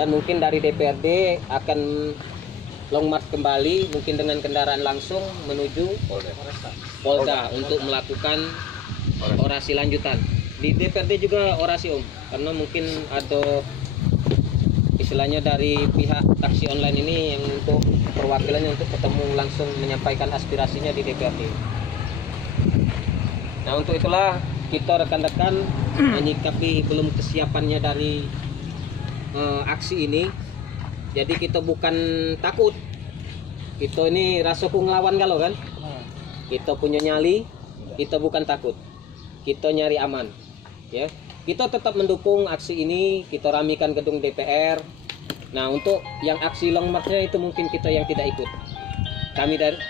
dan mungkin dari DPRD akan long march kembali, mungkin dengan kendaraan langsung menuju Polda untuk melakukan orasi lanjutan. Di DPRD juga orasi Om, karena mungkin ada istilahnya dari pihak taksi online ini yang untuk perwakilannya untuk ketemu langsung menyampaikan aspirasinya di DPRD. Nah untuk itulah kita rekan-rekan menyikapi belum kesiapannya dari aksi ini. Jadi kita bukan takut, kita ini rasa ngelawan kalau kan, kita punya nyali, kita bukan takut, kita nyari aman ya. Kita tetap mendukung aksi ini, kita ramikan gedung DPR. Nah untuk yang aksi long march-nya itu mungkin kita yang tidak ikut,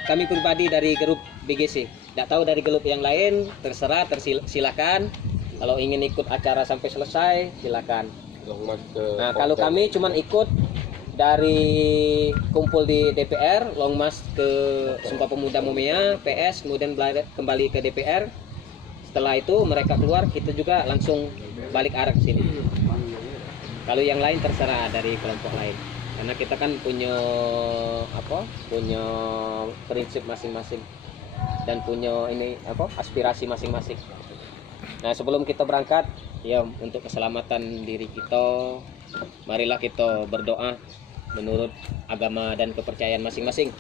kami pribadi dari grup BGC. Tidak tahu dari grup yang lain, terserah, silakan. Kalau ingin ikut acara sampai selesai silakan. Nah kalau kami cuman ikut dari kumpul di DPR, long march ke Sumpah Pemuda Mumia, PS, kemudian kembali ke DPR. Setelah itu mereka keluar, kita juga langsung balik arah ke sini. Kalau yang lain terserah dari kelompok lain, karena kita kan punya punya prinsip masing-masing dan punya aspirasi masing-masing. Nah sebelum kita berangkat ya, untuk keselamatan diri kita, marilah kita berdoa menurut agama dan kepercayaan masing-masing.